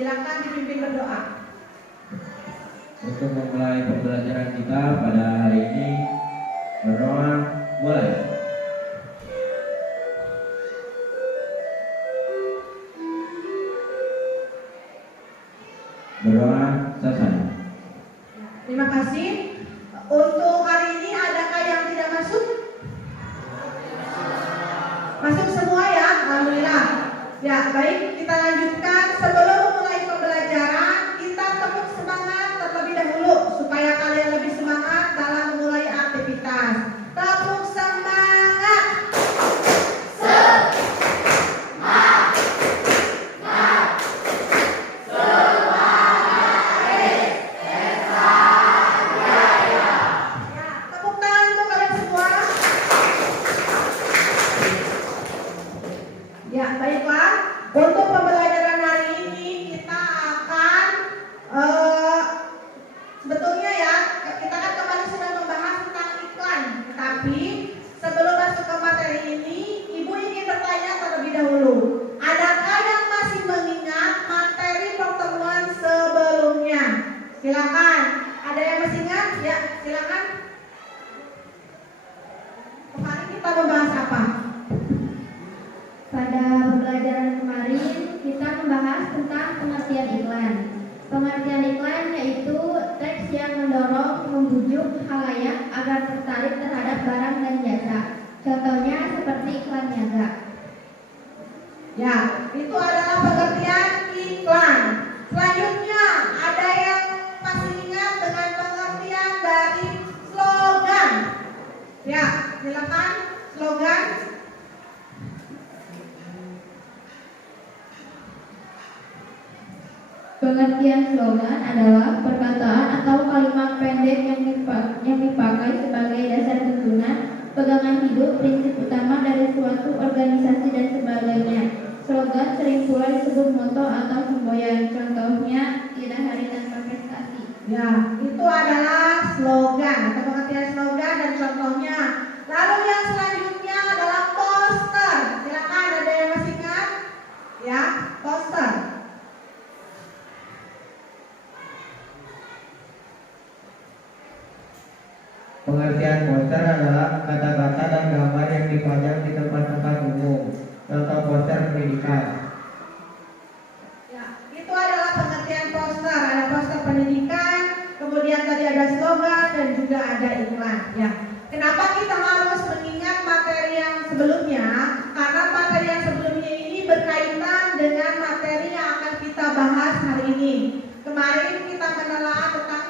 Silakan dipimpin berdoa. Untuk memulai pembelajaran kita pada hari ini, berdoa mulai. Berdoa selesai. Terima kasih. Untuk hari ini adakah yang tidak masuk? Masuk semua ya, alhamdulillah. Ya, baik, kita lanjutkan. Sebelum memulai pembelajaran, kita tepuk semangat terlebih dahulu supaya kalian lebih semangat dalam memulai aktivitas. Tepuk semangat. Tepuk tangan untuk kalian semua. Ya, baiklah. Untuk pembelajaran hari ini kita akan sebetulnya ya, kita kan kemarin sudah membahas tentang iklan. Tapi sebelum masuk ke materi ini, Ibu ingin bertanya terlebih dahulu. Adakah yang masih mengingat materi pertemuan sebelumnya? Silakan. Ada yang masih ingat? Ya, silakan. Kemarin kita membahas apa? Pada pembelajaran kemarin, kita membahas tentang pengertian iklan. Pengertian iklan yaitu teks yang mendorong, membujuk khalayak agar tertarik terhadap barang dan jasa. Contohnya seperti iklan niaga. Ya, itu adalah pengertian iklan. Selanjutnya, ada yang masih ingat dengan pengertian dari slogan? Ya, silakan slogan. Pengertian slogan adalah perkataan atau kalimat pendek yang dipakai sebagai dasar tuntunan, pegangan hidup, prinsip utama dari suatu organisasi dan sebagainya. Slogan sering pula disebut moto atau semboyan. Contohnya, tidak hari tanpa prestasi. Ya, itu adalah slogan atau pengertian slogan dan contohnya. Lalu yang selanjutnya adalah poster. Silakan, ada yang masih ingat? Ya, poster. Pengertian poster adalah kata-kata dan gambar yang dipajang di tempat-tempat umum. Contoh poster pendidikan. Ya, itu adalah pengertian poster. Ada poster pendidikan, kemudian tadi ada slogan dan juga ada iklan. Ya, kenapa kita harus mengingat materi yang sebelumnya? Karena materi yang sebelumnya ini berkaitan dengan materi yang akan kita bahas hari ini. Kemarin kita menelaah tentang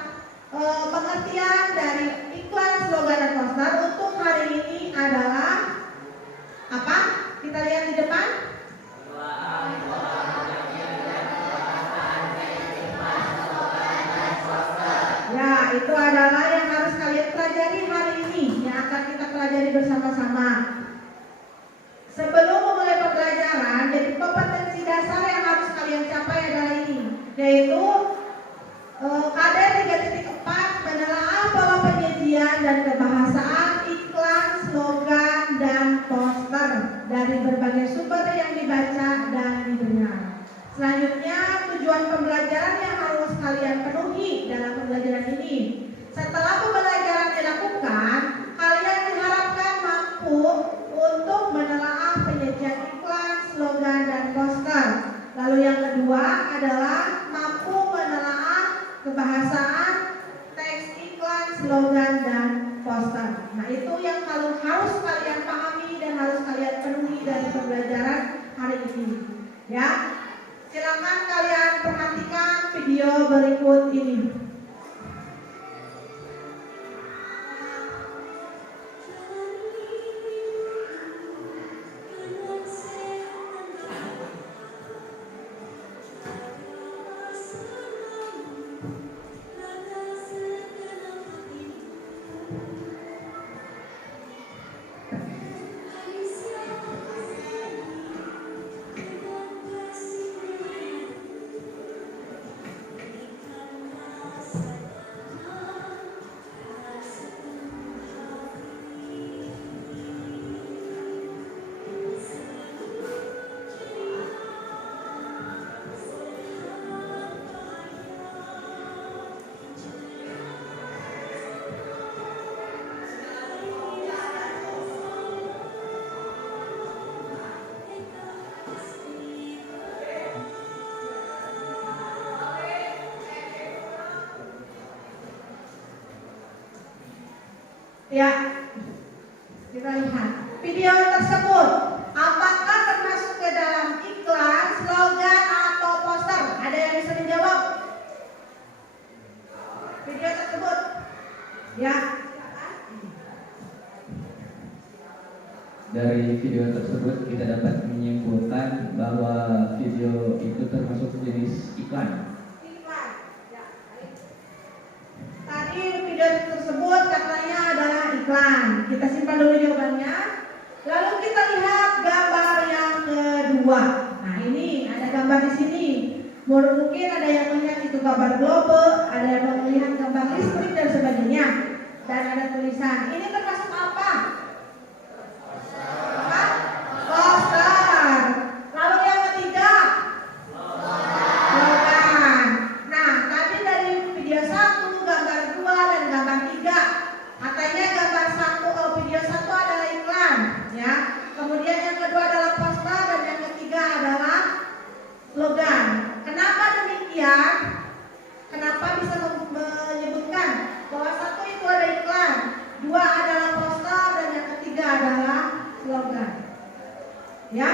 pengertian dari iklan, slogan, dan poster. Untuk hari ini adalah apa? Kita lihat di depan. Ya, itu adalah yang harus kalian pelajari hari ini, yang akan kita pelajari bersama-sama. Sebelum memulai pembelajaran, jadi kompetensi dasar yang harus kalian capai adalah ini, yaitu KD 3.4 menelaah pola penyajian dan kebahasaan iklan, slogan, dan poster dari berbagai sumber yang dibaca dan didengar. Selanjutnya, tujuan pembelajaran yang harus kalian penuhi dalam pembelajaran ini. Setelah pembelajaran dilakukan, kalian diharapkan mampu untuk menelaah penyajian iklan, slogan, dan poster. Lalu yang kedua adalah mampu menelaah kebahasaan teks iklan, slogan, dan poster. Nah, itu yang harus kalian pahami dan harus kalian penuhi dari pembelajaran hari ini. Ya, silakan kalian perhatikan video berikut ini. Ya, kita lihat video tersebut. Apakah termasuk ke dalam iklan, slogan, atau poster? Ada yang bisa menjawab? Video tersebut. Ya. Dari video tersebut kita dapat menyimpulkan bahwa video itu termasuk jenis iklan. Iklan. Ya. Tadi video tersebut katanya adalah iklan. Kita simpan dulu jawabannya. Lalu kita lihat gambar yang kedua. Nah, ini ada gambar di sini. Mungkin ada yang melihat itu gambar globe, ada yang melihat gambar listrik dan sebagainya. Dan ada tulisan. Ini termasuk apa? Apa? Poster. Lalu yang ketiga, slogan. Nah, tadi dari video 1, gambar 2, dan gambar 3. Katanya gambar 1, video 1 adalah iklan, ya. Kemudian yang kedua adalah poster dan yang ketiga adalah slogan. Kenapa demikian? Kenapa bisa menyebutkan bahwa 1 itu ada iklan, 2 adalah poster dan yang ketiga adalah slogan? Ya,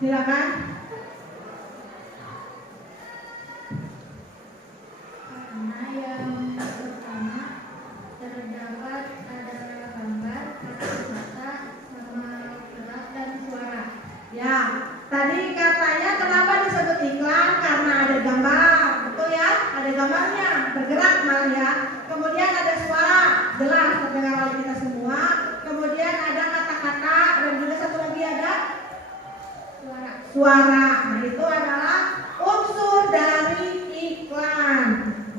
silakan. Karena yang pertama terdapat adalah gambar, kata-kata, sama gerak dan suara. Ya, tadi katanya kenapa disebut iklan? Karena ada gambar, betul ya? Ada gambarnya, bergerak malah ya. Kemudian ada suara, jelas terdengar oleh kita semua. Kemudian ada kata-kata dan juga satu lagi ada suara. Nah, itu adalah unsur dari iklan.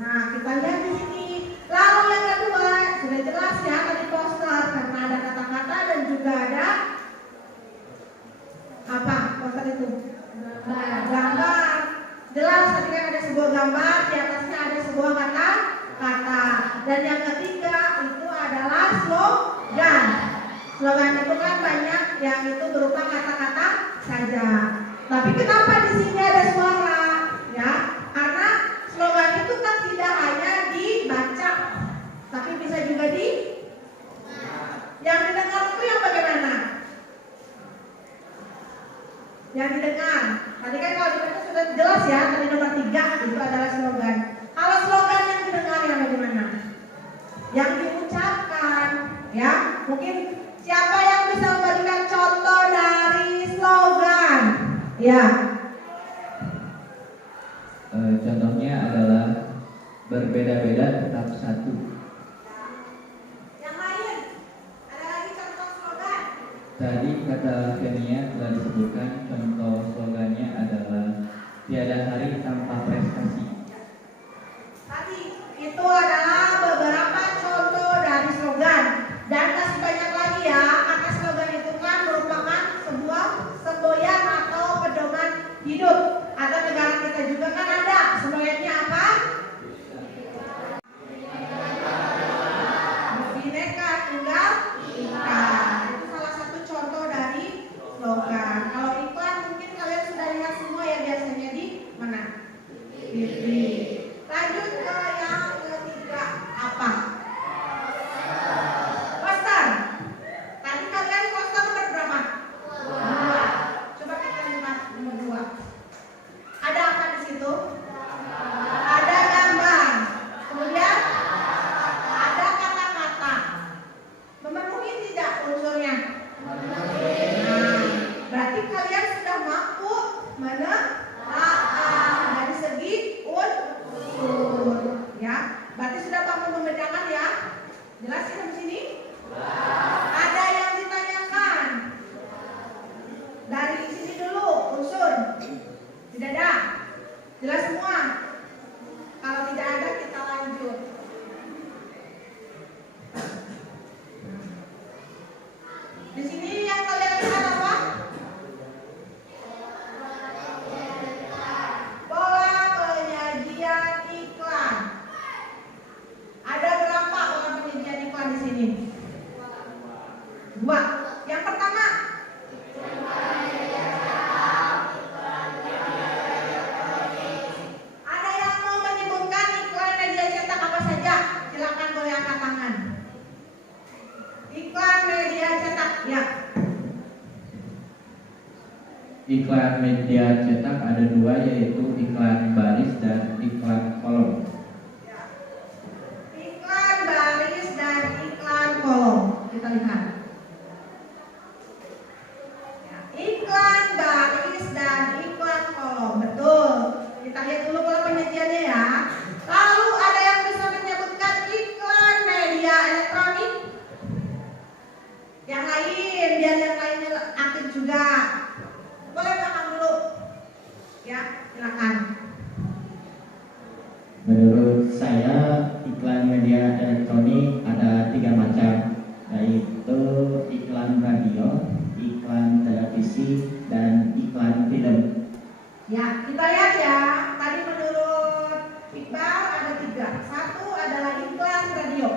Nah, kita lihat di sini. Lalu yang kedua sudah jelas ya, tadi poster karena ada kata-kata dan juga ada apa? Poster itu gambar. Jelas tadi kan ada sebuah gambar, di atasnya ada sebuah kata-kata. Dan yang ketiga itu adalah slogan. Slogan itu kan banyak yang itu berupa kata-kata saja. Tapi kenapa di sini ada suara? Ya, karena slogan itu kan tidak hanya dibaca, tapi bisa juga yang didengar itu yang bagaimana? Yang didengar. Tadi kan kalau dibaca sudah jelas ya, tadi nomor 3 itu adalah slogan. Kalau slogan yang didengar yang bagaimana? Yang diucapkan, ya. Mungkin siapa yang bisa memberikan contoh dari slogan? Ya. Contohnya adalah berbeda-beda tetap satu. Yang lain, ada lagi contoh slogan? Tadi kata Fenia telah disebutkan contoh slogannya adalah tiada hari tanpa prestasi. Tadi itu adalah beberapa contoh dari slogan. Dan masih banyak lagi ya, karena slogan itu kan merupakan sebuah semboyan atau pedoman hidup. Ada negara kita juga kan ada semboyannya apa? Bineka Tunggal Ika. Itu salah satu contoh dari slogan. Kalau iklan mungkin kalian sudah lihat semua ya, biasanya di mana? iklan media cetak ada dua, yaitu iklan baris dan iklan kolom. Iklan baris dan iklan kolom. Kita lihat. Ya, iklan baris dan iklan kolom. Betul. Kita lihat dulu pola penyajiannya ya. Lalu ada yang bisa menyebutkan iklan media elektronik? Yang lain, biar yang lainnya aktif juga. Boleh paham dulu? Ya, silakan. Menurut saya iklan media elektronik ada 3 macam, yaitu iklan radio, iklan televisi, dan iklan film. Ya, kita lihat ya. Tadi menurut Iqbal ada 3. Satu adalah iklan radio.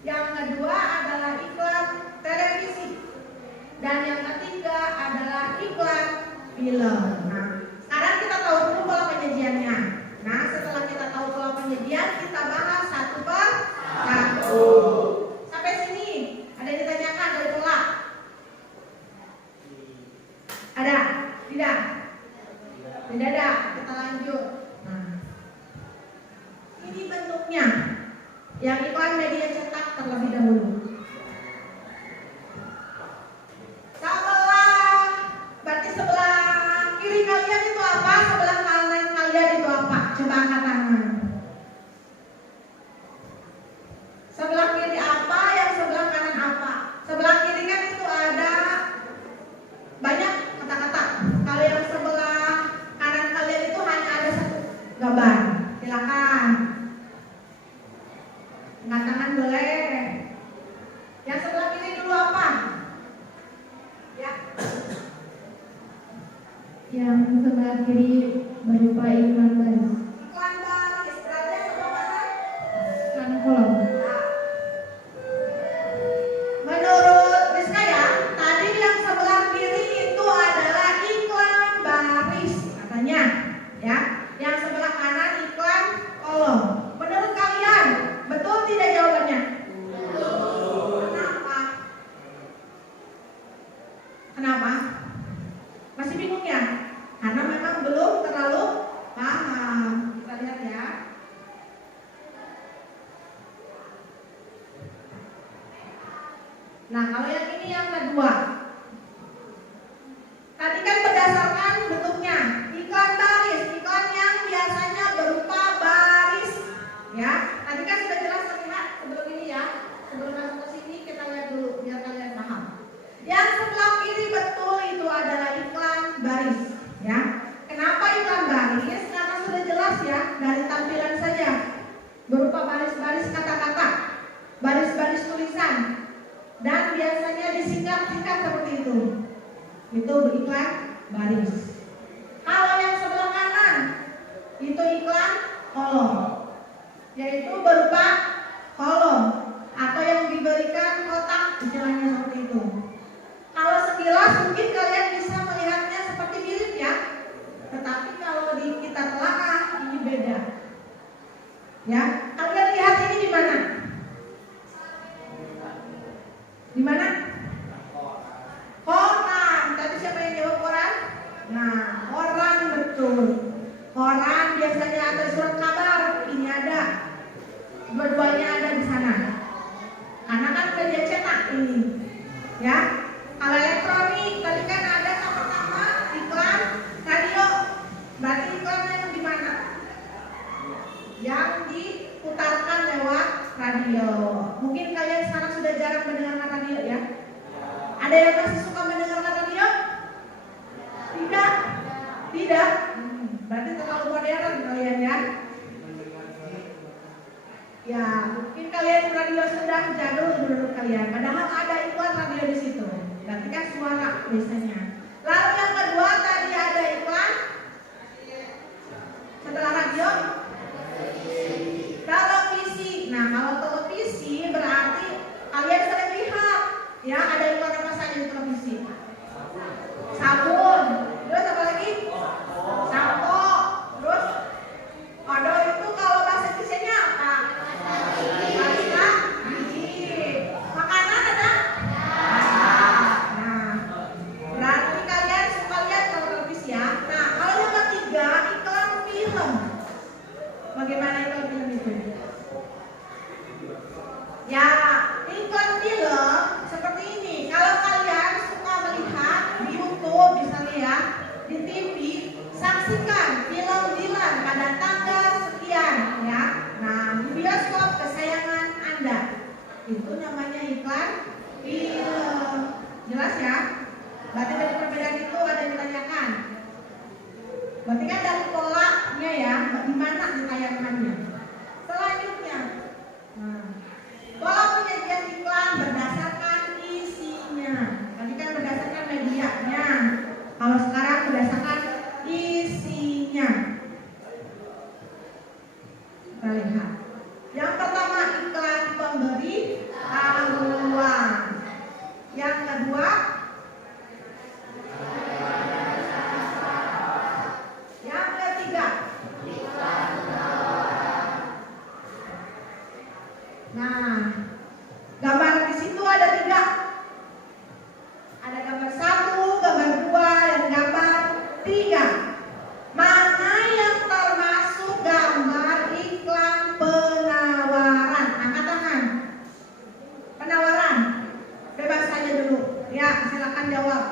Yang kedua adalah iklan televisi. Dan yang ketiga adalah iklan film. Nah, sekarang kita tahu dulu pola penyajiannya. Nah, setelah kita tahu pola penyajian, kita bahas satu per satu. Sampai sini, ada yang ditanyakan dari pola? Ada? Tidak? Tidak ada. Kita lanjut. Nah, ini bentuknya. Yang iklan media cetak terlebih dahulu. Sebelah kiri kalian itu apa? Sebelah kanan kalian itu apa? Coba angkat tangan. Sebelah kiri apa? Yang sebelah kanan apa? Sebelah kiri kan itu ada banyak kata-kata. Kalau yang sebelah kanan kalian itu hanya ada satu gambar. Silakan. Angkat tangan boleh. Yang sebelah kiri dulu apa? Ya. Yang sebelah kiri berupa iklan baris. Iklan baris berarti yang sebelah mana? Iklan kolom. Menurut Rizka ya, tadi yang sebelah kiri itu adalah iklan baris katanya, ya. Yang sebelah kanan iklan kolom. Menurut kalian, betul tidak jawabannya? Betul. Kenapa? Kenapa? Masih bingung ya? Karena memang belum terlalu paham. Kita lihat ya. Nah, kalau yang ini yang kedua. Tadi kan berdasarkan bentuknya. Iklan baris, iklan yang biasanya berupa baris. Ya, tadi kan sudah jelas terlihat sebelum ini ya. Sebelum masuk ke sini kita lihat dulu biar kalian paham. Yang sebelah kiri betul itu adalah iklan baris, ya. Kenapa iklan baris? Karena sudah jelas ya dari tampilan saja, berupa baris-baris kata-kata, baris-baris tulisan, dan biasanya disingkat-singkat seperti itu. Itu iklan baris. Kalau yang sebelah kanan itu iklan kolom, yaitu berupa kolom atau yang diberikan kotak, istilahnya seperti itu. Kalau sekilas mungkin kalian bisa melihatnya seperti mirip ya, tetapi kalau kita telaah ini beda. Ya, kalian lihat ini di mana? Di mana? Koran. Tadi siapa yang jawab koran? Nah, koran betul. Koran biasanya ada surat kabar, ini ada. Dua-duanya ada di sana. Karena kan media cetak ini, ya. Kalau elektronik tadi kan ada sama-sama iklan radio. Berarti iklannya yang di mana? Yang diputarkan lewat radio. Mungkin kalian sekarang sudah jarang mendengarkan radio ya. Ada yang masih suka mendengarkan radio? Tidak. Tidak. Berarti terlalu modern kalian ya. Ya, mungkin kalian radio sudah jadul menurut kalian. Padahal ada iklan radio di situ. Berarti kan suara biasanya. Lalu yang kedua tadi ada iklan. Setelah radio, televisi. Nah, kalau televisi berarti kalian sering lihat, ya ada iklan apa saja di televisi? Sabun. Terus apa lagi? Sampo. Terus odol itu kalau bahasa Indonesia apa? Pasta gigi. Makanan ada? Bagaimana iklan film itu? Ya, iklan film seperti ini. Kalau kalian suka melihat di YouTube misalnya ya, di TV, saksikan film Dilan pada tanggal sekian ya. Nah, di bioskop kesayangan Anda. Itu namanya iklan film. Jelas ya? Berarti dari perbedaan itu ada yang ditanyakan. Berarti kan dari polanya ya, di mana ditayangkannya. Selanjutnya, pola penyajian iklan berdasarkan isinya. Tadi kan berdasarkan medianya. Kalau sekarang berdasarkan isinya. Kita lihat. Yang pertama iklan pemberi tahuan. Yang kedua yang ketiga. Nah, gambar di situ ada 3. Ada gambar 1, gambar 2, dan gambar 3. Mana yang termasuk gambar iklan penawaran? Angkat tangan. Penawaran. Bebas saja dulu. Ya, silakan jawab.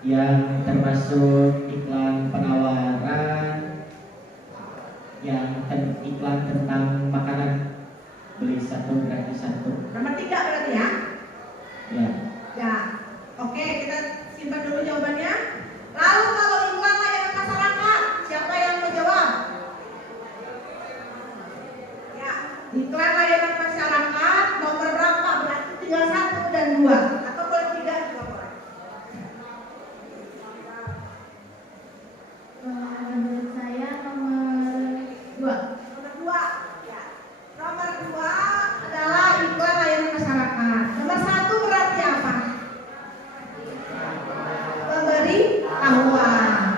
Yang termasuk iklan penawaran, iklan tentang makanan, beli 1 gratis 1. Nomor 3 berarti ya? Ya. Ya. Oke, kita simpan dulu jawabannya. Lalu kalau iklan layanan masyarakat, siapa yang menjawab? Ya, iklan layanan masyarakat nomor berapa? Berarti tinggal 1 dan 2. Atau boleh 3 juga boleh. Menurut saya nomor 2. Nomor 2. Ya. Nomor 2 adalah iklan layanan masyarakat. Nomor 1 berarti apa? Pemberi tahuan.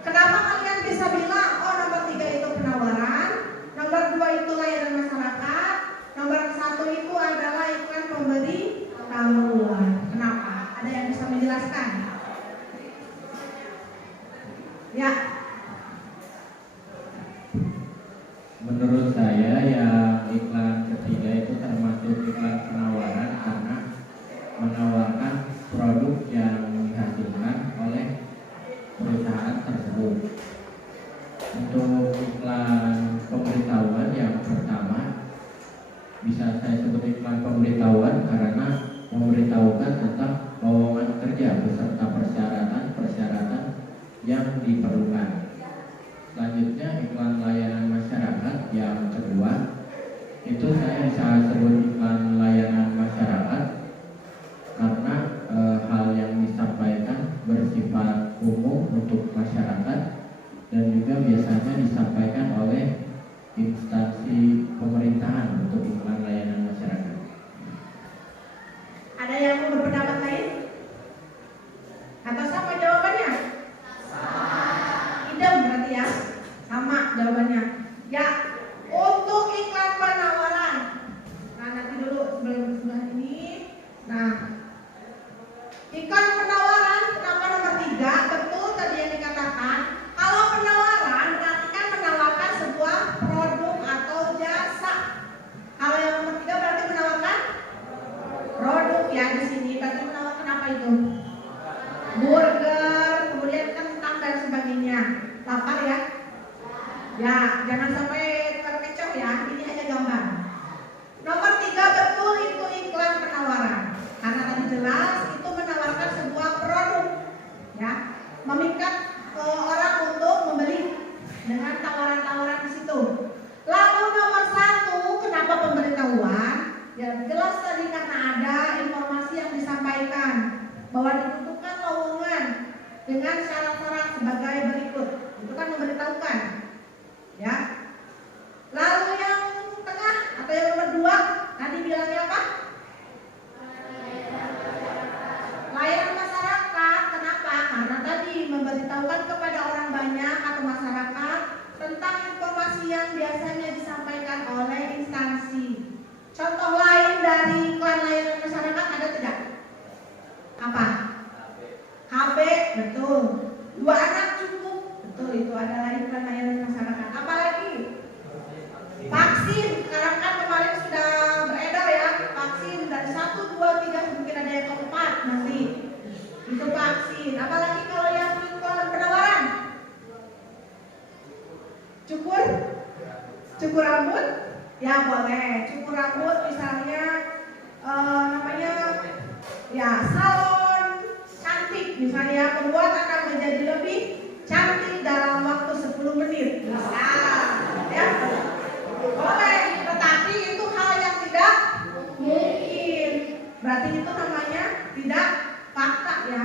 Kenapa kalian bisa bilang oh nomor 3 itu penawaran, nomor 2 itu layanan masyarakat, nomor 1 itu adalah iklan pemberi tahuan? Kenapa? Ada yang bisa menjelaskan? Ya. Menurut saya yang iklan ketiga itu termasuk iklan penawaran karena menawarkan produk yang dihasilkan oleh perusahaan tersebut. Untuk iklan pemberitahuan yang pertama bisa saya sebut iklan pemberitahuan karena memberitahukan tentang lowongan kerja beserta persyaratan yang diperlukan. Selanjutnya iklan layanan masyarakat yang kedua itu saya bisa sebut iklan layanan masyarakat karena hal yang disampaikan bersifat umum untuk masyarakat dan juga biasanya disampaikan oleh instansi pemerintahan untuk iklan layanan masyarakat. Ada yang mau berpendapat lain? Atau sama jawabannya? Idem berarti ya. Sama jawabannya. Ya, untuk iklan penawaran. Nah, nanti dulu sebelum sebelah ini. Nah, iklan penawaran kenapa nomor 3? Betul tadi yang dikatakan. Kalau penawaran berarti kan menawarkan sebuah produk atau jasa. Kalau yang nomor 3 berarti menawarkan produk ya di sini. Berarti menawarkan apa itu? Burger, kemudian kentang dan sebagainya. Lapar ya? Ya, jangan sampai terkecoh ya. Ini hanya gambar. Nomor 3 betul itu iklan penawaran. Karena tadi jelas itu menawarkan sebuah produk, ya, memikat orang untuk membeli dengan tawaran-tawaran di situ. Lalu nomor 1 kenapa pemberitahuan? Ya jelas tadi karena ada informasi yang disampaikan bahwa dibutuhkan lowongan dengan syarat-syarat sebagai berikut. Itu kan memberitahukan, ya. Lalu yang tengah atau yang nomor 2 tadi bilangnya apa? Layanan masyarakat. Kenapa? Karena tadi memberitahukan kepada orang banyak atau masyarakat tentang informasi yang biasanya disampaikan oleh instansi. Contoh lain dari iklan layanan masyarakat ada tidak? Apa? KB, betul. 2 anak cukup, betul itu adalah iklan layanan masyarakat. Apalagi vaksin, sekarang kan kemarin sudah beredar ya, vaksin dari 1, 2, 3, mungkin ada yang keempat nanti. Itu vaksin. Apalagi kalau yang iklan penawaran, cukur rambut, ya boleh. Cukur rambut misalnya namanya ya salon cantik misalnya, membuat akan menjadi lebih cantik dalam waktu 10 menit. Ya, boleh. Tetapi itu hal yang tidak mungkin. Berarti itu namanya tidak fakta ya.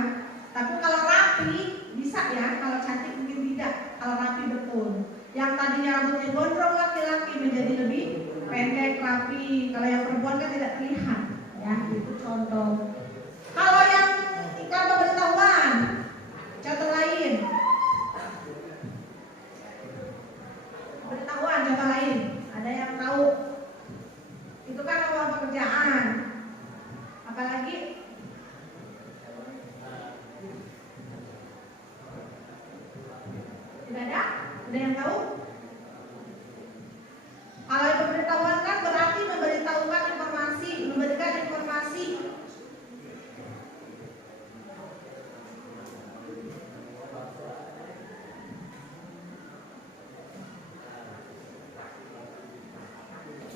Tapi kalau rapi bisa ya. Kalau cantik mungkin tidak. Kalau rapi betul. Yang tadinya rambutnya gondrong laki-laki menjadi lebih pendek, rapi. Kalau yang perempuan kan tidak terlihat. Ya, itu contoh. Kalau yang iklan pemberitahuan, contoh lain. Pemberitahuan contoh lain. Ada yang tahu? Itu kan lowongan pekerjaan. Apalagi tidak ada? Ada yang tahu? Kalau yang pemberitahuan kan berarti memberitahukan informasi, memberikan informasi.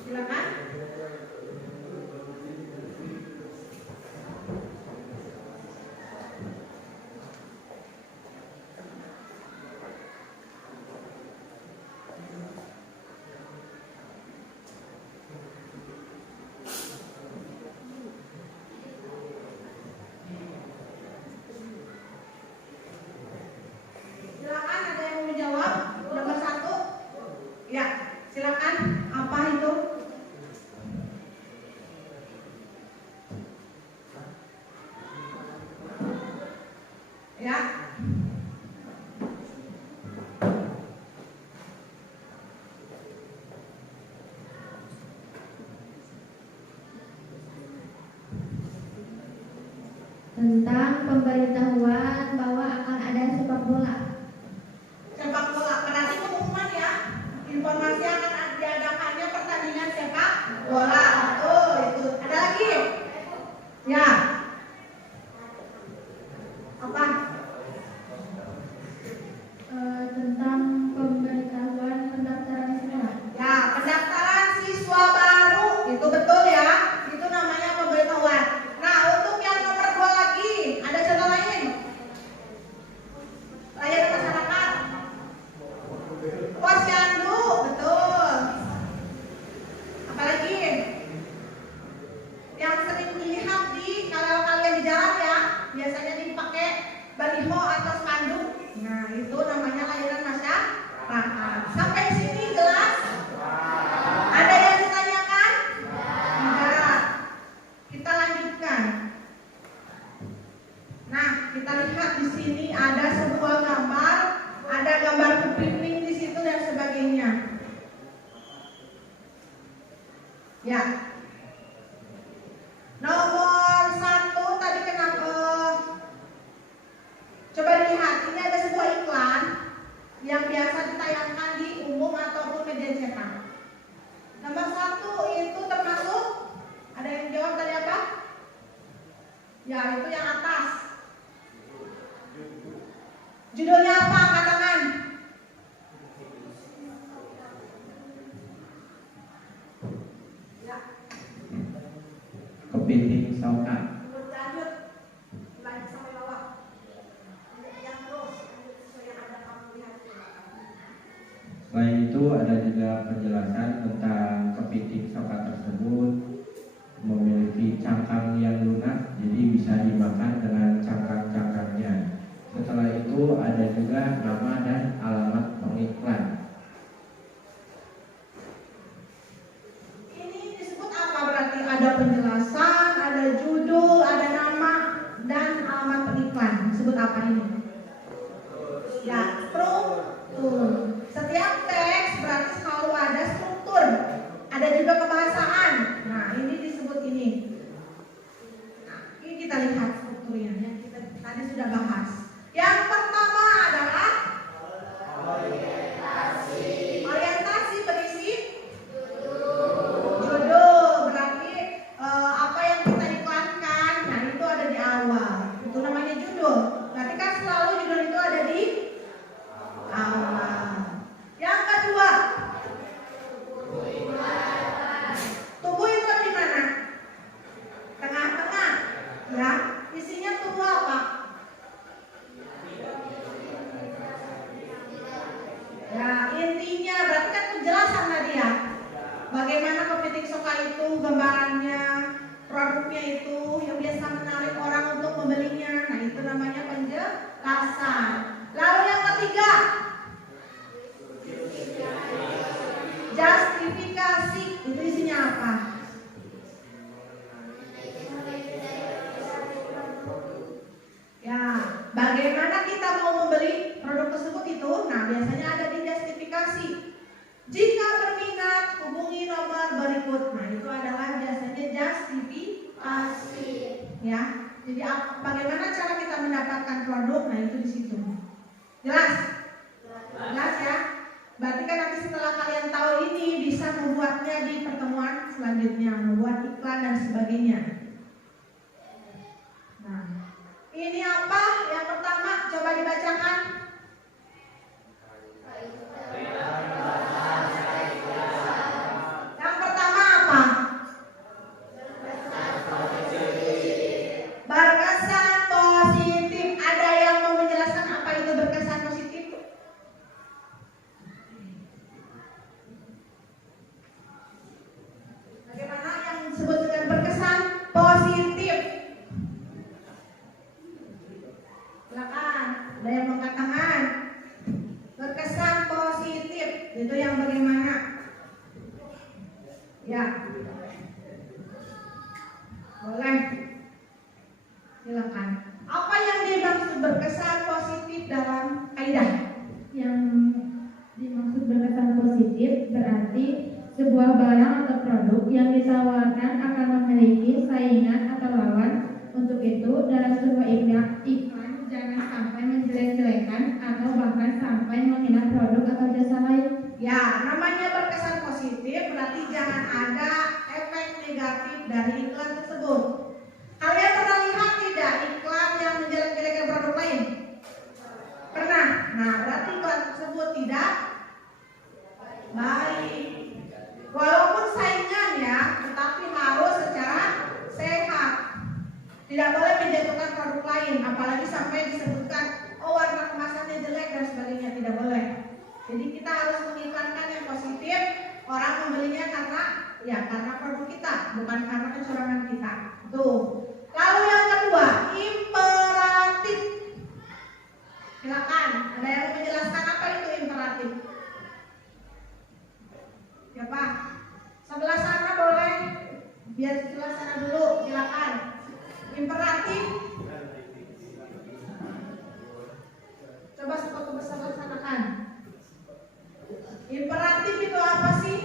Silakan. Silakan, ada yang mau menjawab? Nomor 1. Ya, silakan. Apa itu? Ya. Tentang pemberitahuan bahwa akan ada sepak bola. Sepak bola berarti pengumuman ya. Informasi akan diadakannya pertandingan sepak bola. Oh, itu. Ada lagi? Ya. Apa? Tentang pemberitahuan pendaftaran sekolah. Ya, pendaftaran siswa baru. Itu betul ya. Itu namanya pemberitahuan. Nah, untuk yang nomor 2 lagi, ada contoh lain. Layanan masyarakat. Posyandu, betul. Apalagi yang sering dilihat kalau kalian di jalan ya, biasanya dipakai baliho atau spanduk. Nah, itu namanya layanan masyarakat. Sampai sini jelas? Ada yang ditanyakan? Tidak. Kita lanjutkan. Nah, kita lihat di sini ada sebuah gambar, ada gambar kepiting di situ dan sebagainya. Ya. Nomor 1 tadi kenapa? Coba dilihat, ini ada sebuah iklan yang biasa ditayangkan di umum ataupun media cetak. Nomor 1 itu termasuk, ada yang jawab tadi apa? Ya, itu yang atas. Judulnya apa? Angkat tangan. Ya, Kepiting Saukat. lanjut. Lanjut sampai bawah. Yang terus, sesuai yang ada kamu lihat di belakang. Selain itu ada juga penjelasan tentang kepiting Saukat tersebut memiliki cangkang yang lunak, jadi bisa dimakan dengan cangkang-cangkangnya. Setelah itu ada juga nama dan alamat pengiklan. Ini disebut apa berarti? Ada penjelasan, ada judul, ada nama dan alamat pengiklan. Disebut apa ini? Ya, struktur. Setiap teks berarti selalu ada struktur. Ada juga kebahasaan. Nah, ini disebut ini. Nah, ini kita lihat strukturnya yang kita tadi sudah bahas. Yang pertama adalah itu gambarannya, produknya itu yang biasa menarik orang untuk membelinya. Nah, itu namanya penjelasan. Lalu yang ketiga, justifikasi. Itu isinya apa? Ya, bagaimana kita mau membeli produk tersebut itu? Nah, biasanya ada di justifikasi. Jika berminat, hubungi nomor berikut. Nah, itu adalah biasanya justifikasi. Ya, jadi bagaimana cara kita mendapatkan produk? Nah, itu di situ. Jelas? Jelas ya? Berarti kan nanti setelah kalian tahu ini bisa membuatnya di pertemuan selanjutnya, membuat iklan dan sebagainya. Nah, ini apa? Yang pertama, coba dibacakan. Yang pertama apa? Berkesan positif. Ada yang mau menjelaskan apa itu berkesan positif? Bagaimana yang disebut dengan berkesan positif? Silakan, ada yang angkat tangan. Berkesan positif itu yang bagaimana? Ya, boleh. Silakan. Apa yang dimaksud berkesan positif dalam kaidah? Yang dimaksud berkesan positif berarti sebuah barang atau produk yang ditawarkan akan memiliki saingan atau lawan. Untuk itu, dalam sebuah iklan jangan sampai menjelek-jelekan atau bahkan sampai menghina produk atau jasa lain. Ya, namanya berkesan positif berarti jangan ada efek negatif dari iklan tersebut. Kalian pernah lihat tidak iklan yang menjelek-jelekan produk lain? Pernah. Nah, berarti iklan tersebut tidak baik. Walaupun saingan ya, tetapi harus secara sehat. Tidak boleh menjatuhkan produk lain, apalagi sampai disebutkan, oh warna kemasannya jelek dan sebagainya, tidak boleh. Jadi kita harus mengiklankan yang positif, orang membelinya karena produk kita, bukan karena kecurangan kita. Tuh. Lalu yang kedua, imperatif. Silakan, ada yang mau menjelaskan apa itu imperatif? Siapa? Sebelah sana boleh, biar sebelah sana dulu, silakan. Imperatif. Coba sebelah sana kan. Imperatif itu apa sih?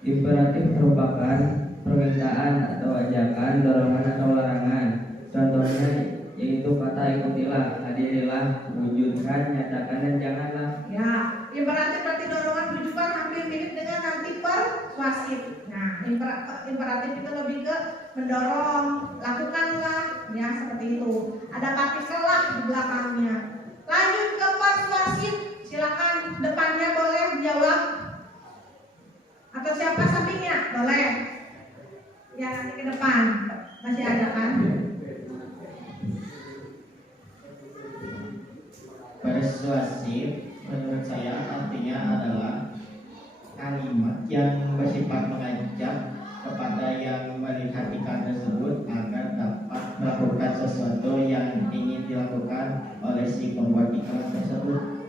Imperatif merupakan permintaan atau ajakan, dorongan atau larangan. Contohnya yaitu kata ikutilah, hadirilah, wujudkan, nyatakan, dan janganlah. Ya, imperatif berarti dorongan, rujukan hampir mirip dengan nanti persuasif. Nah, imperatif itu lebih ke mendorong, lakukanlah, ya seperti itu. Ada partikel lah di belakangnya. Lanjut ke persuasif, silakan depannya boleh jawab. Atau siapa sampingnya? Boleh. Ya, nanti ke depan. Masih ada kan? Persuasif menurut saya artinya adalah kalimat yang bersifat mengajak kepada yang melihat iklan tersebut agar dapat melakukan sesuatu yang ingin dilakukan oleh si pembuat iklan tersebut.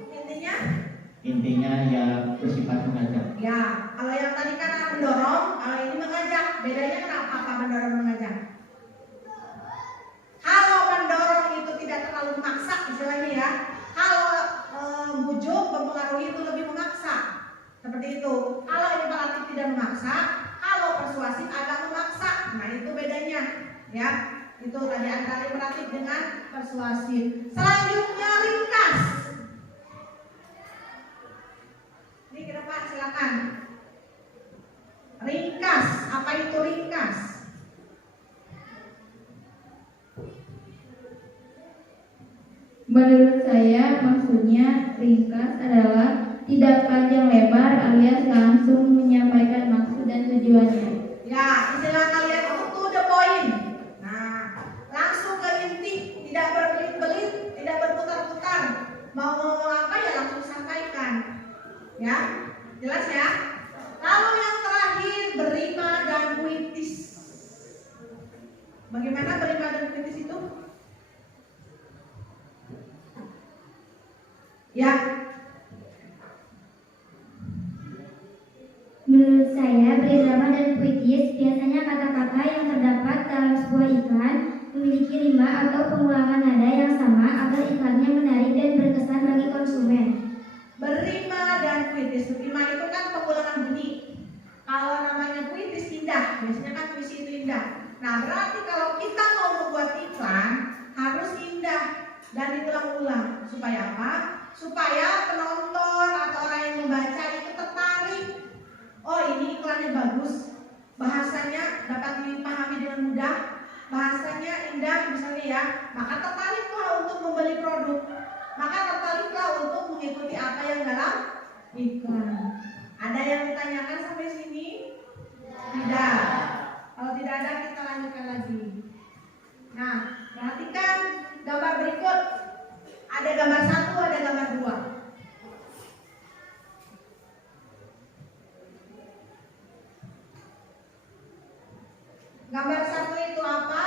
Intinya ya bersifat mengajak. Ya, kalau yang tadi kan mendorong, kalau ini mengajak. Bedanya kenapa? Apa mendorong mengajak? Kalau mendorong itu tidak terlalu memaksa, istilahnya ya. Kalau bujuk mempengaruhi itu lebih memaksa, seperti itu. Kalau imperatif tidak memaksa, kalau persuasif agak memaksa. Nah itu bedanya, ya. Itu tadi antara imperatif dengan persuasif. Selanjutnya ringkas. Ini ke depan silakan. Ringkas, apa itu ringkas? Menurut saya maksudnya ringkas adalah tidak panjang lebar alias langsung menyampaikan maksud dan tujuannya. Ya, istilah kalian itu to the point. Nah, langsung ke inti, tidak berbelit-belit, tidak Bagaimana berima dan kritis itu? Ya, Menurut saya, berirama dan puitis biasanya kata-kata yang terdapat dalam sebuah iklan memiliki rima atau pengulangan nada yang sama agar iklannya menarik dan berkesan bagi konsumen. berima dan puitis. Rima itu kan pengulangan bunyi. Kalau namanya puitis indah, biasanya kan puisi itu indah. Nah, berarti kalau kita mau membuat iklan harus indah dan diulang-ulang. Supaya apa? Supaya penonton atau orang yang membaca itu tertarik. Oh, ini iklannya bagus, bahasanya dapat dipahami dengan mudah, bahasanya indah misalnya ya, maka tertariklah untuk membeli produk, maka tertariklah untuk mengikuti apa yang dalam iklan. Ada yang ditanyakan sampai sini? Tidak. Kalau tidak ada kita lanjutkan lagi. Nah, perhatikan gambar berikut. Ada gambar 1, ada gambar 2. Gambar 1 itu apa?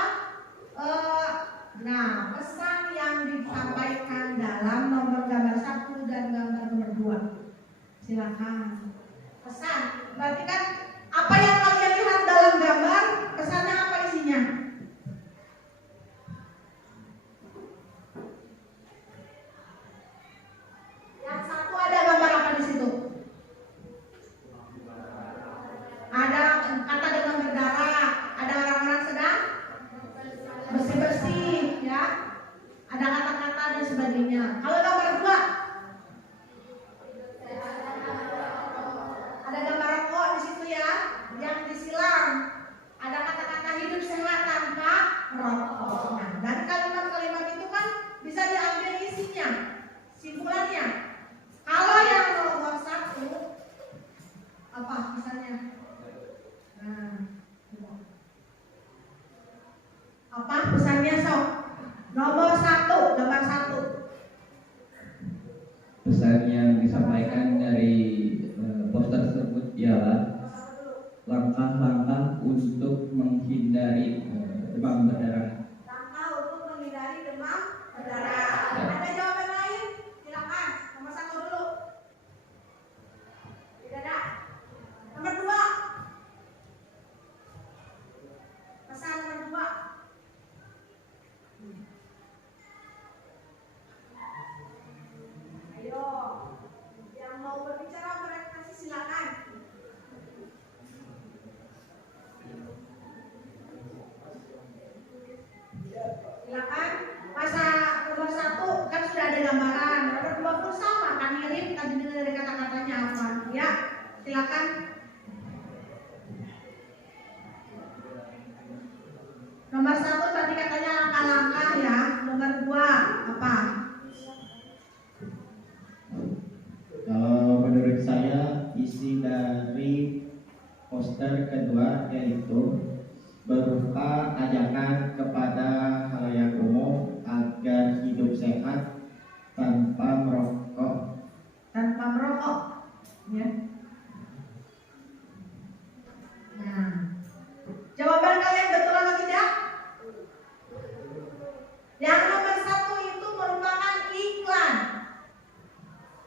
Nah, pesan yang disampaikan dalam nomor gambar 1 dan gambar nomor 2. Silakan. Pesan. Berarti kan apa yang kalian lihat dalam gambar, pesannya apa isinya? Yang satu ada gambar apa di situ? Ada kata dengan berdarah, ada orang-orang sedang bersih-bersih, ya. Ada kata-kata dan sebagainya. Kalau gambar 2, ada gambar rokok di situ ya, yang disilang. Ada kata-kata hidup sehat tanpa rokok. Nah, dari kalimat-kalimat itu kan bisa diambil isinya, simpulannya. Kalau yang nomor 1, apa misalnya? Nah, apa pesannya sok? Nomor 1, gambar 1. Pesan yang disampaikan dari poster tersebut ialah langkah-langkah untuk menghindari demam berdarah. Langkah untuk menghindari demam berdarah. Ada jawaban lain? Silakan. Nomor 1 dulu. Tidak ada. Nomor 2. Pesan nomor 2. Ayo, yang mau berbicara berefleksi silakan. Silakan. Masa nomor 1 kan sudah ada gambaran. Nomor 2 pun sama kan, mirip tadi dari kata-katanya apa? Ya, silakan. Nomor 1 tadi katanya langkah-langkah ya. Nomor 2 apa? Kalau menurut saya isi dari poster kedua yaitu berupa ajakan kepada khalayak umum agar hidup sehat tanpa merokok. Tanpa merokok, ya. Nah, jawaban kalian betul atau tidak? Yang nomor 1 itu merupakan iklan.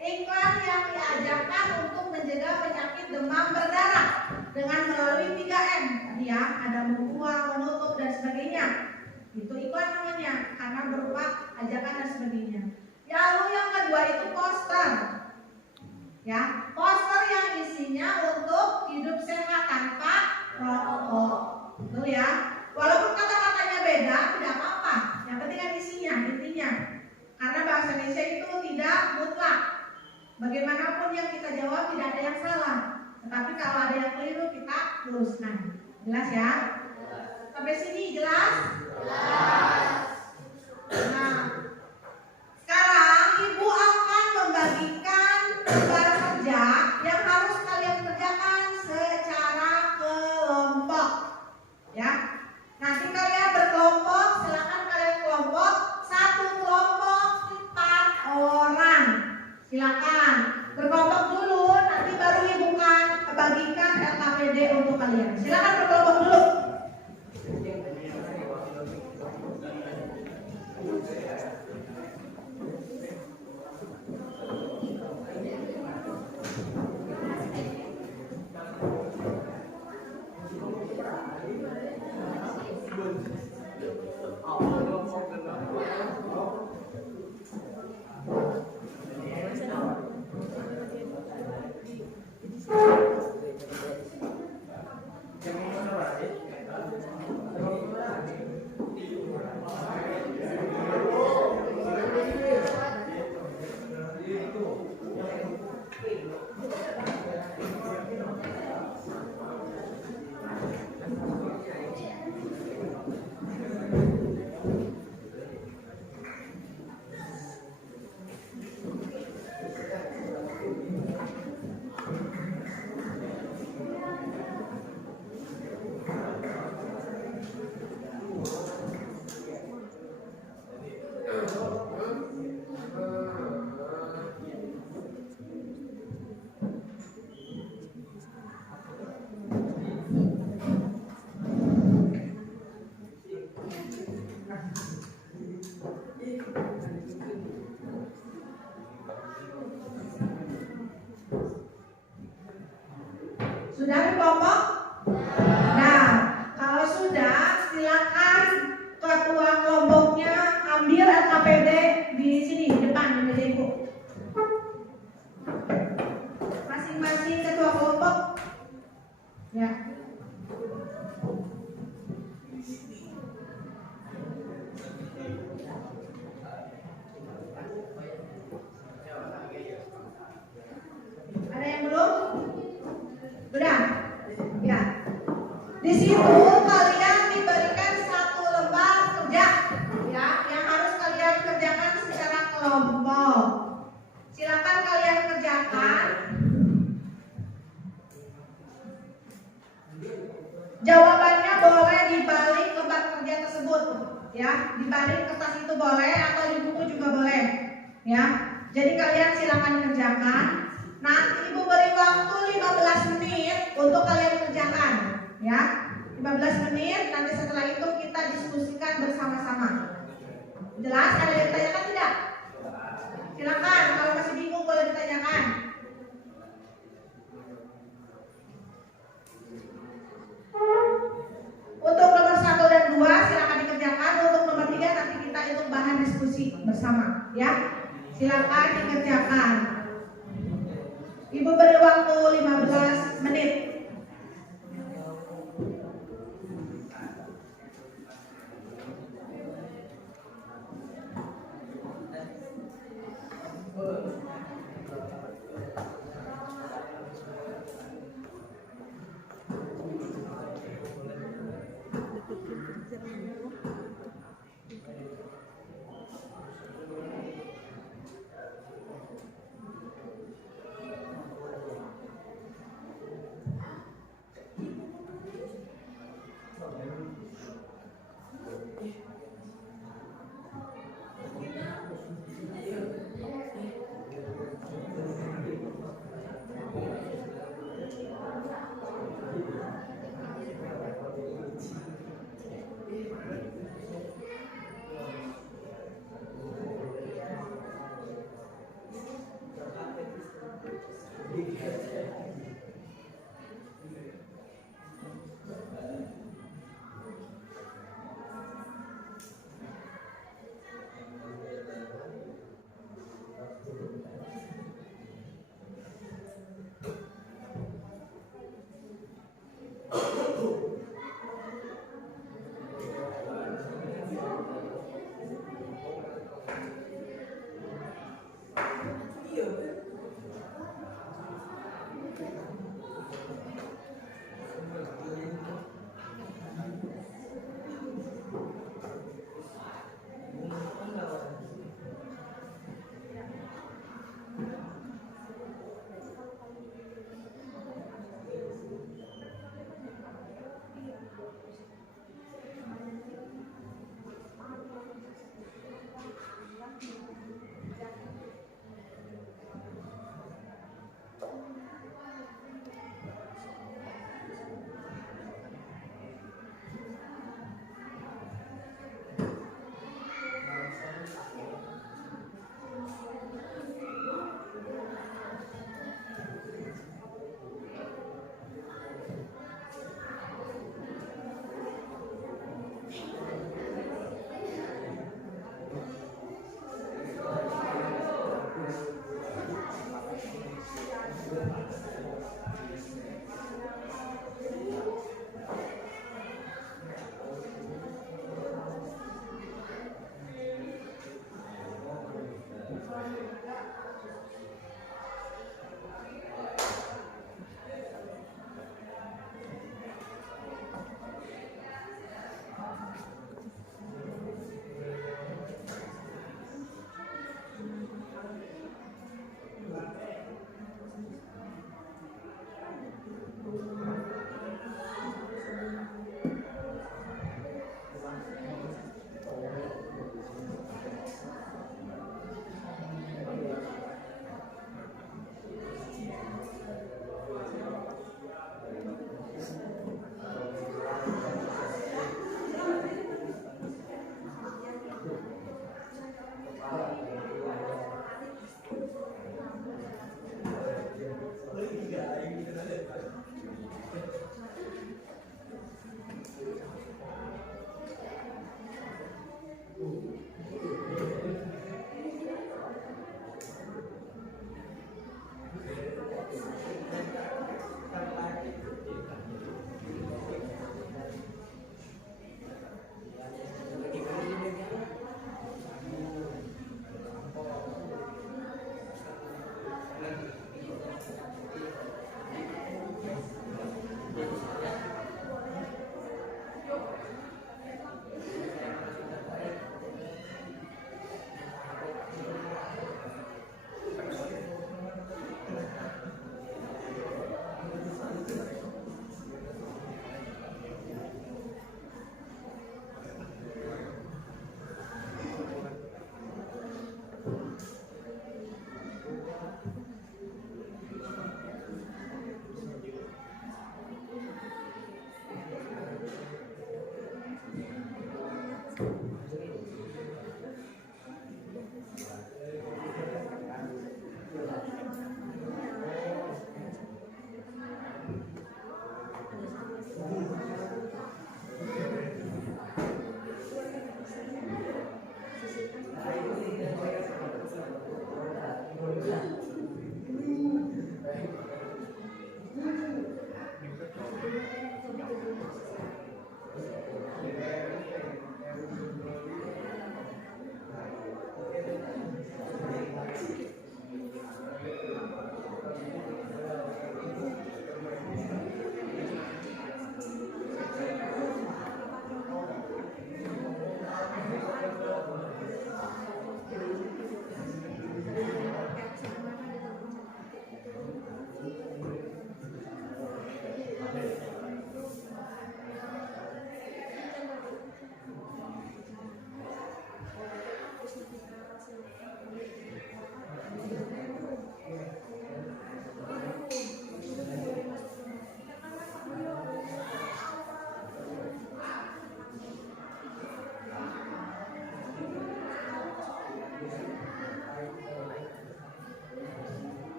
Iklan yang diajarkan untuk mencegah penyakit demam berdarah dengan melalui 3M. Tadi ya, ada membuang, menutup dan sebagainya. Itu iklan namanya, karena berupa ajakan dan sebagainya. Lalu yang kedua itu poster. Ya, poster yang isinya untuk hidup sehat tanpa rokok. Tuh ya. Walaupun kata-katanya beda, tidak apa-apa. Yang penting kan isinya, intinya. Karena bahasa Indonesia itu tidak mutlak. Bagaimanapun yang kita jawab tidak ada yang salah. Tetapi kalau ada yang keliru kita luruskan. Jelas ya? Sampai sini jelas? Jelas. Nah, sekarang Ibu akan membagikan tugas kerja yang harus kalian kerjakan secara kelompok. Ya. Nanti kalian berkelompok, silakan kalian kelompok. Satu kelompok 4 orang. Silakan berkelompok dulu, nanti baru Ibu bagikan LKPD untuk kalian. Silakan berkelompok dulu. Sudah berkelompok? Nah, kalau sudah, silakan ketua kelompoknya ambil LKPD di sini, di depan, di meja ibu. Masing-masing ketua kelompok. Ya. Ada yang belum? Sudah? Ya. Di situ kalian diberikan satu lembar kerja, ya, yang harus kalian kerjakan secara kelompok. Silakan kalian kerjakan. Jawabannya boleh di balik lembar kerja tersebut, ya, di balik kertas itu boleh atau di buku juga boleh, ya. Jadi kalian silakan kerjakan. Nanti ibu beri waktu 15 menit untuk kalian kerjakan, ya. 15 menit, nanti setelah itu kita diskusikan bersama-sama. Jelas? Ada yang ditanyakan tidak? Silakan, kalau masih bingung boleh ditanyakan. Untuk nomor 1 dan 2 silakan dikerjakan. Untuk nomor 3 nanti kita hitung bahan diskusi bersama, ya. Silakan dikerjakan. Ibu beri waktu 15 menit.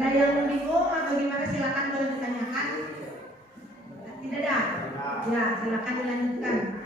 Ada yang bingung atau gimana, silakan boleh ditanyakan. Tidak ada? Ya, silakan dilanjutkan.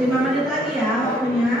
5 menit lagi ya waktunya.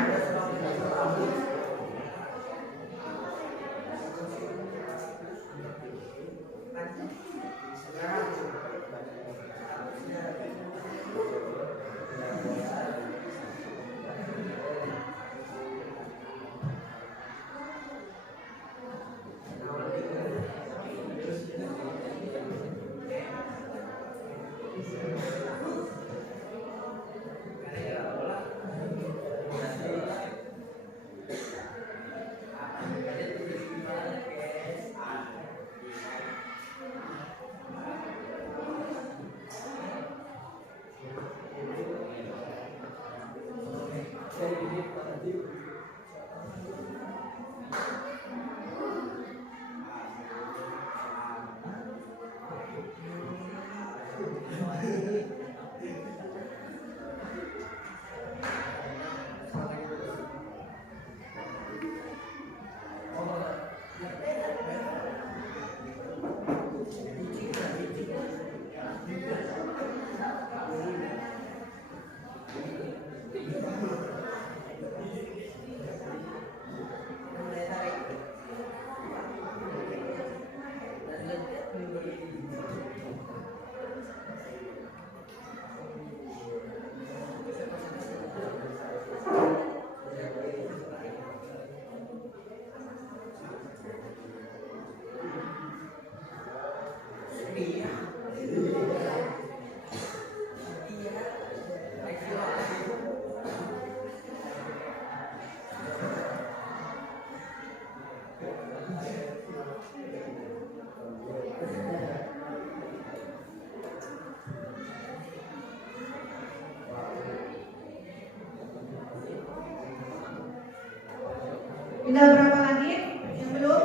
Tinggal berapa lagi yang belum?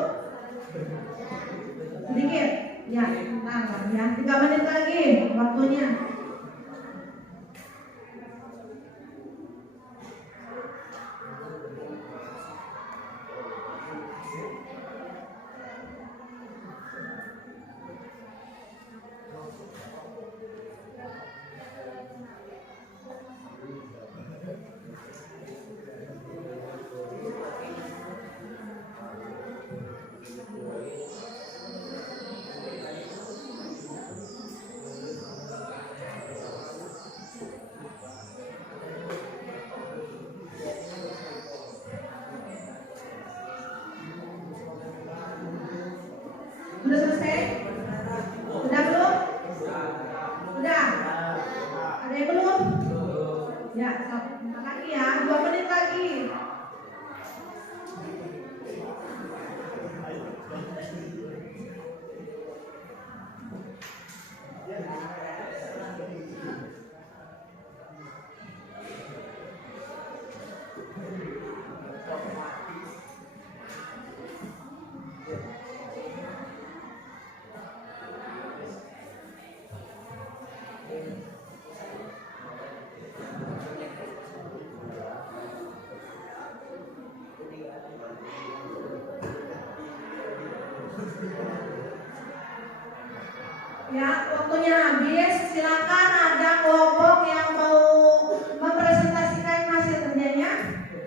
Sedikit? Ya, nah ya, 3 menit lagi waktunya. Udah selesai? Udah belum? Udah? Ada yang belum? Ya, bentar lagi ya, 2 menit lagi. Ya, waktunya habis. Silakan ada kelompok yang mau mempresentasikan hasil kerjanya.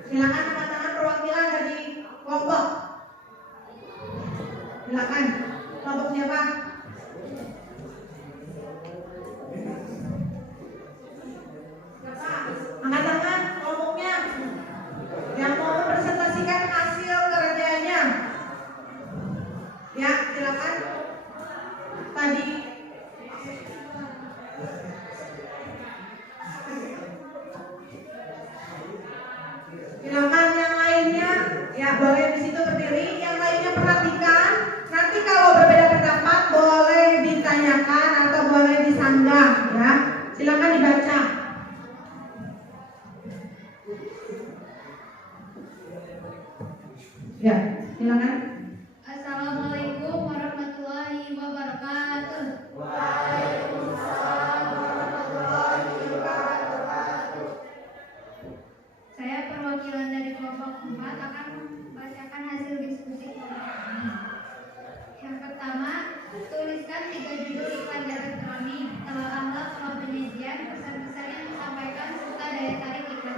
Silakan angkat tangan perwakilan dari kelompok. Silakan. Kelompok siapa? Siapa? Angkat tangan kelompoknya yang mau mempresentasikan hasil kerjanya. Ya, silakan. Tadi silakan yang lainnya ya boleh di situ berdiri, yang lainnya perhatikan. Nanti kalau berbeda pendapat boleh ditanyakan atau boleh disanggah ya. Silakan dibaca. Ya, silakan. Assalamualaikum warahmatullahi wabarakatuh. Saya perwakilan dari kelompok 4 akan membacakan hasil diskusi kelompok kami. Yang pertama, tuliskan 3 judul iklan elektronik, telaah pola penyajian, pesan-pesan yang disampaikan serta daya tarik iklan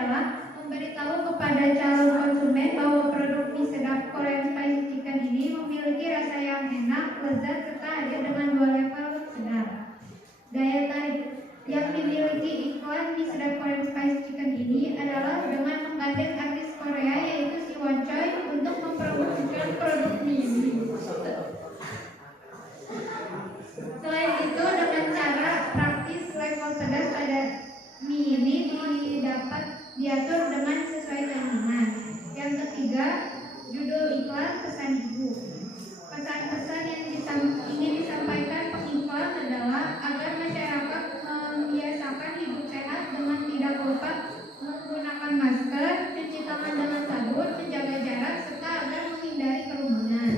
adalah memberitahu kepada calon konsumen bahwa produk mie sedap Korean Spicy Chicken ini memiliki rasa yang enak, lezat, serta hadir dengan 2 level sedap. Daya tarik yang dimiliki iklan mie sedap Korean Spicy Chicken ini adalah dengan menggandeng artis Korea yaitu si Won Choi untuk mempromosikan produk mie ini. Selain itu, dengan cara praktis level pedas pada mie ini diatur dengan sesuai keinginan. Yang ketiga, judul iklan pesan ibu. Pesan-pesan yang ingin disampaikan pengiklan adalah agar masyarakat membiasakan hidup sehat dengan tidak lupa menggunakan masker, cuci tangan dengan sabun, menjaga jarak, serta agar menghindari kerumunan.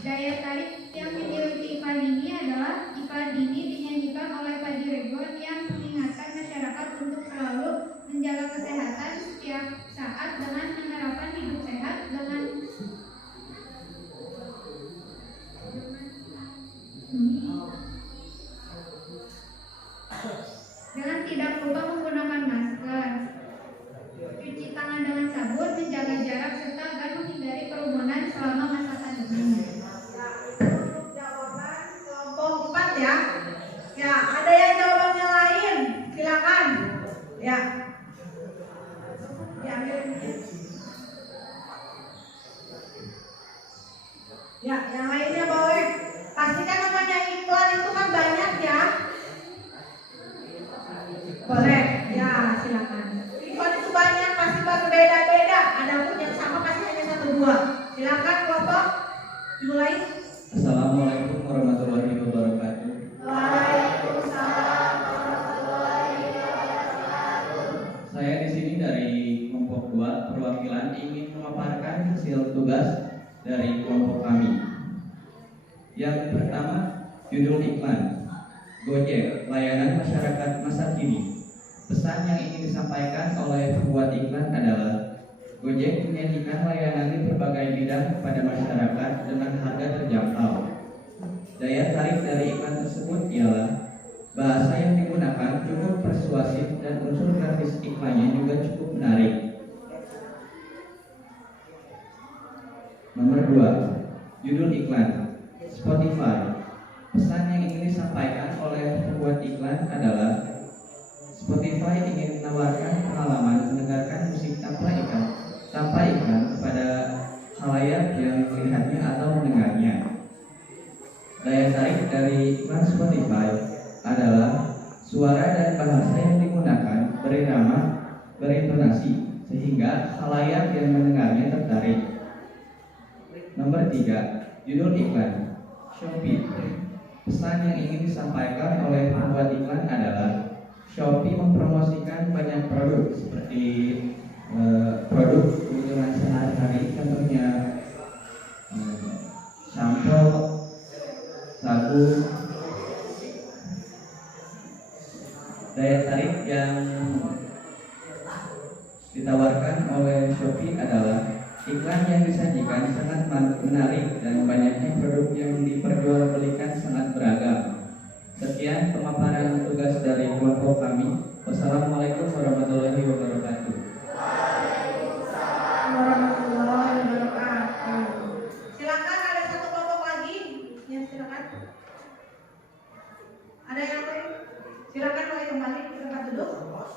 Daya tarik yang dimiliki iklan ini adalah iklan ini dinyanyikan oleh Pak Cirebon yang mengingatkan masyarakat untuk selalu menjaga kesehatan setiap saat dengan menerapkan hidup sehat dengan tidak lupa menggunakan masker, cuci tangan dengan sabun, menjaga jarak, serta agar menghindari kerumunan selama masa pandemi. Jawaban kelompok 4 ya. Ya, ada yang jawabannya lain? Silakan. Ya. Ya, yang lainnya boleh. Pastikan namanya iklan itu kan banyak ya. Boleh. Ya, silakan. Iklan itu banyak, pasti berbeda-beda. Adapun yang sama pasti hanya 1-2. Silakan kelompok dimulai. Assalamualaikum warahmatullahi wabarakatuh. Waalaikumsalam. Saya di sini dari kelompok 2 perwakilan ingin memaparkan hasil tugas dari kelompok kami. Yang pertama, judul iklan Gojek, layanan masyarakat masa kini. Pesan yang ingin disampaikan oleh pembuat iklan adalah Gojek menyajikan layanan di berbagai bidang kepada masyarakat dengan harga terjangkau. Daya tarik dari iklan tersebut ialah bahasa yang digunakan cukup persuasif dan unsur grafis iklannya juga cukup menarik. Nomor 2, judul iklan Spotify. Pesan yang ingin disampaikan oleh pembuat iklan adalah Spotify ingin menawarkan pengalaman mendengarkan musik tanpa iklan kepada khalayak yang melihatnya atau mendengarnya. Daya tarik dari iklan Spotify adalah suara dan bahasa yang digunakan berirama, berintonasi, sehingga khalayak yang mendengarnya tertarik. Nomor 3, judul iklan Shopee. Pesan yang ingin disampaikan oleh pembuat iklan adalah Shopee mempromosikan banyak produk seperti produk kebutuhan sehari-hari, contohnya sampo, sabun. Daya tarik yang ditawarkan oleh Shopee adalah iklan yang disajikan sangat menarik dan banyaknya produk yang diperjualbelikan sangat beragam. Sekian pemaparan tugas dari kelompok kami. Wassalamualaikum warahmatullahi wabarakatuh. Waalaikumsalam warahmatullahi wabarakatuh. Silakan, ada satu kelompok lagi. Ya, silakan. Ada yang lain? Silakan mulai kembali, silakan duduk.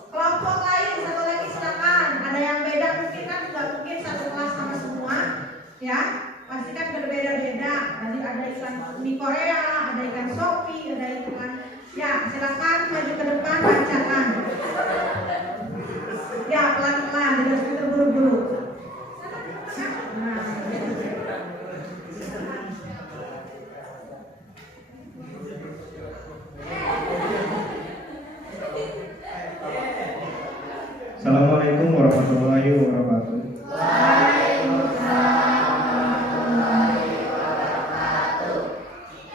Kelompok lain satu lagi silakan. Ada yang beda mungkin kan nggak mungkin satu kelas sama semua, ya. Pasti kan berbeda-beda. Tadi ada iklan mie Korea, ada iklan Shopee, ada iklan. Ya, silakan maju ke depan bacakan. Ya, pelan-pelan, tidak terburu-buru. Nah, Assalamualaikum warahmatullahi wabarakatuh.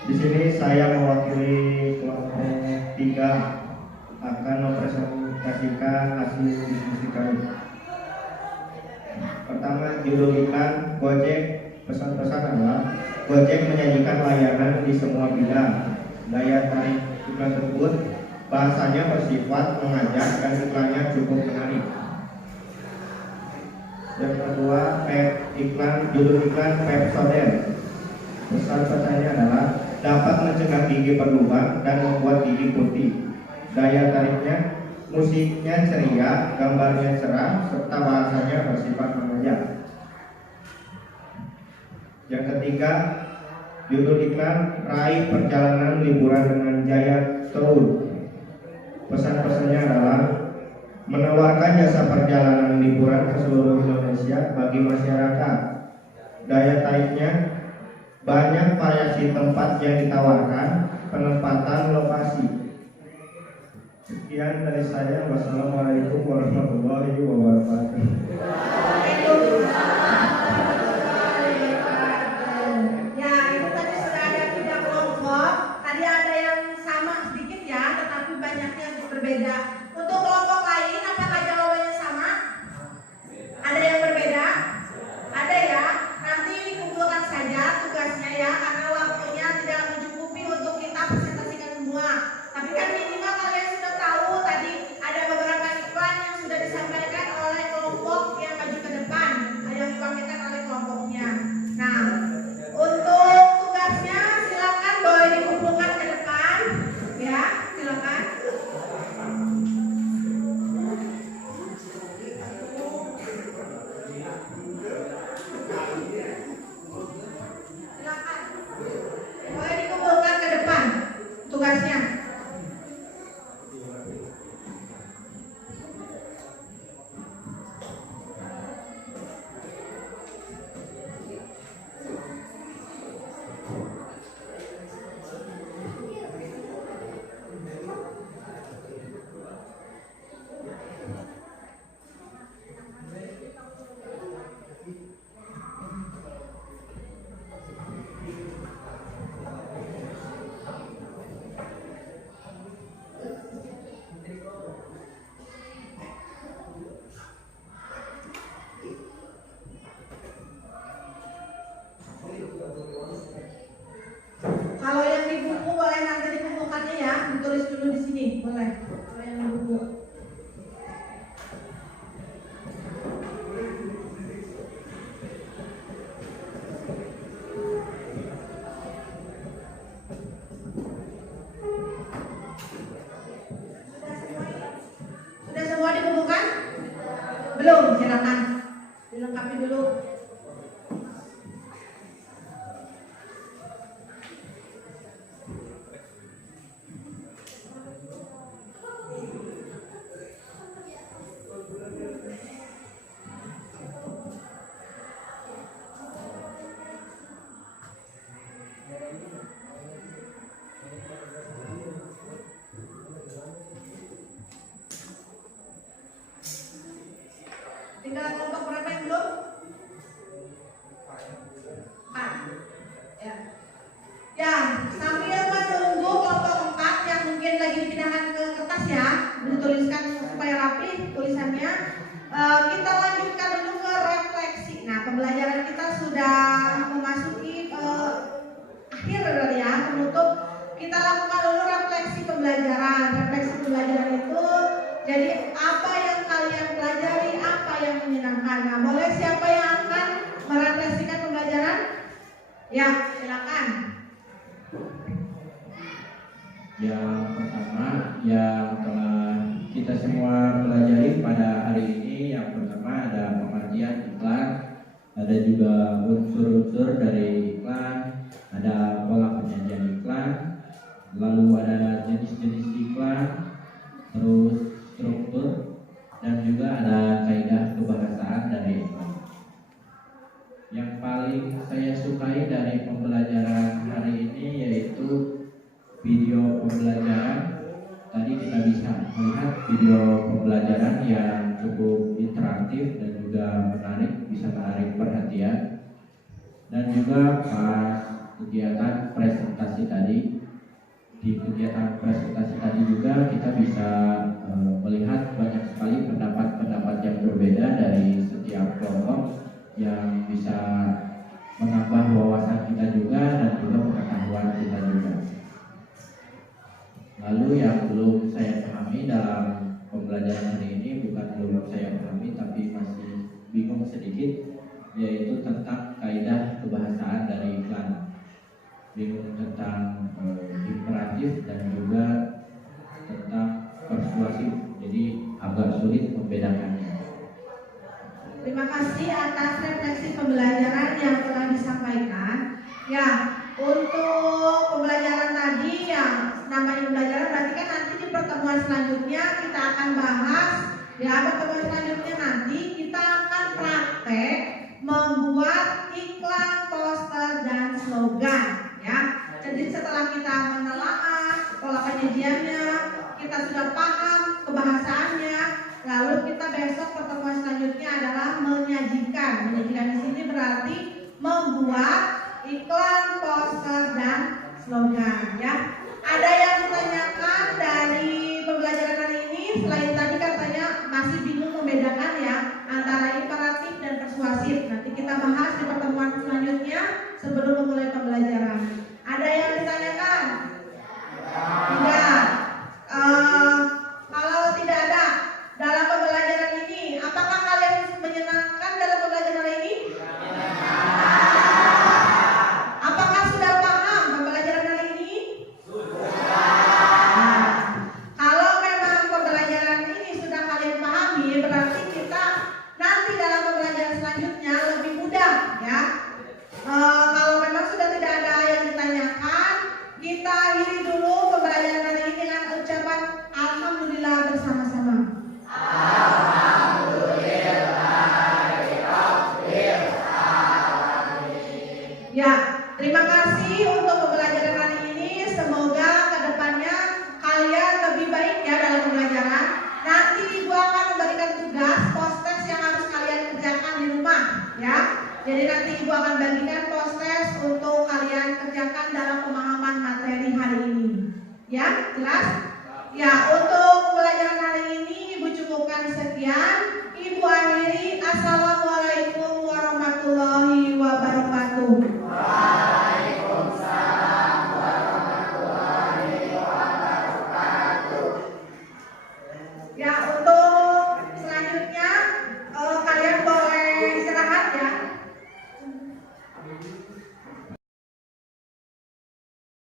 Di sini saya mewakili kelompok 3 akan mempresentasikan hasil diskusi kami. Pertama, judul iklan Gojek. Pesan-pesan adalah Gojek menyajikan layanan di semua bidang. Daya tarik iklan tersebut bahasanya bersifat mengajak dan iklannya cukup menarik. judul iklan Pepsodent. Pesan-pesannya adalah dapat mencegah gigi berlubang dan membuat gigi putih. Daya tariknya, musiknya ceria, gambarnya cerah, serta bahasanya bersifat mengajak. Yang ketiga, judul iklan Raih Perjalanan Liburan dengan Jaya Tour. Pesan-pesannya adalah menawarkan jasa perjalanan liburan ke seluruh Indonesia bagi masyarakat. Daya tariknya, banyak variasi tempat yang ditawarkan, penempatan lokasi. Sekian dari saya. Wassalamualaikum warahmatullahi wabarakatuh. Ya, itu tadi sudah ada 3 kelompok. Tadi ada yang sama sedikit ya, tetapi banyaknya berbeda. Untuk kelompok lain, apakah jawabannya sama? Ada yang berbeda? Ada ya. Nanti dikumpulkan saja tugasnya ya, karena waktunya tidak mencukupi untuk kita presentasikan semua. Tapi kan minimal kalian sudah tahu tadi ada beberapa iklan yang sudah disampaikan oleh kelompok yang maju ke depan, yang dipamerkan oleh kelompoknya. Nah, untuk tugasnya silakan boleh dikumpulkan ke depan, ya, silakan. Silakan, boleh dikumpulkan ke depan tugasnya. Kalau yang di buku boleh nanti dikumpulkannya ya, ditulis dulu di sini, boleh. Kalau yang di buku. Sudah semua dikumpulkan? Belum, silakan dilengkapi dulu. Tinggal kelompok berapa yang belum? 4. Ya. Ya, sambil menunggu kelompok 4 yang mungkin lagi dipindahkan ke kertas ya, dituliskan supaya rapi tulisannya. Kita lanjutkan dulu ke refleksi. Nah, pembelajaran kita sudah memasuki akhir ya, penutup. Kita lakukan dulu refleksi pembelajaran. Refleksi pembelajaran itu jadi apa yang kalian pelajari, apa yang menyenangkan. Nah, boleh siapa yang akan merefleksikan pembelajaran? Ya, silakan. Yang pertama yang telah kita semua pelajari pada hari ini, yang pertama ada pengertian iklan, ada juga unsur-unsur dari iklan, ada pola penyajian iklan, lalu ada jenis-jenis iklan, terus struktur, dan juga ada kaidah kebahasaan dari iklan. Yang paling saya sukai dari pembelajaran hari ini yaitu video pembelajaran. Tadi kita bisa melihat video pembelajaran yang cukup interaktif dan juga menarik, bisa menarik perhatian. Dan juga pas kegiatan presentasi tadi, di kegiatan presentasi tadi juga kita bisa melihat banyak sekali pendapat-pendapat yang berbeda dari setiap kelompok yang bisa menambah wawasan kita juga dan juga pengetahuan kita juga. Lalu yang belum saya pahami dalam pembelajaran hari ini, bukan belum saya pahami tapi masih bingung sedikit, yaitu tentang kaidah kebahasaan dari iklan. Bingung tentang imperatif dan juga tentang persuasif, jadi agak sulit membedakannya. Terima kasih atas refleksi pembelajaran yang telah disampaikan. Ya, untuk pembelajaran tadi yang namanya pembelajaran berarti kan nanti di pertemuan selanjutnya kita akan bahas. Ya, pertemuan selanjutnya nanti kita akan praktek membuat iklan, poster, dan slogan. Ya, jadi setelah kita menelaah pola penyajiannya, kita sudah paham kebahasaannya, lalu kita besok pertemuan selanjutnya adalah menyajikan. Menyajikan di sini berarti membuat iklan, poster, dan slogan. Ya, ada yang ditanyakan dari pembelajaran hari ini? Selain tadi katanya masih bingung membedakan ya antara imperatif dan persuasif. Nanti kita bahas di pertemuan selanjutnya sebelum memulai pembelajaran. Ada yang ditanyakan? Tidak. Kalau tidak ada dalam pembelajaran ini, apakah kalian menyenangkan dalam pembelajaran hari ini? Apakah sudah paham pembelajaran hari ini? Sudah. Kalau memang pembelajaran ini sudah kalian pahami, berarti kita nanti dalam pembelajaran selanjutnya lebih mudah ya. Kalau memang sudah tidak ada yang ditanyakan, kita akhiri dulu pembelajaran hari ini dengan ucapan alhamdulillah bersama-sama. Ya, terima kasih untuk pembelajaran hari ini. Semoga kedepannya kalian lebih baik ya dalam pembelajaran. Nanti Ibu akan memberikan tugas post-test yang harus kalian kerjakan di rumah ya. Jadi nanti Ibu akan bagikan post-test untuk kalian kerjakan dalam pemahaman materi hari ini. Ya, jelas? Ya, untuk pembelajaran hari ini Ibu cukupkan sekian. Ibu akhiri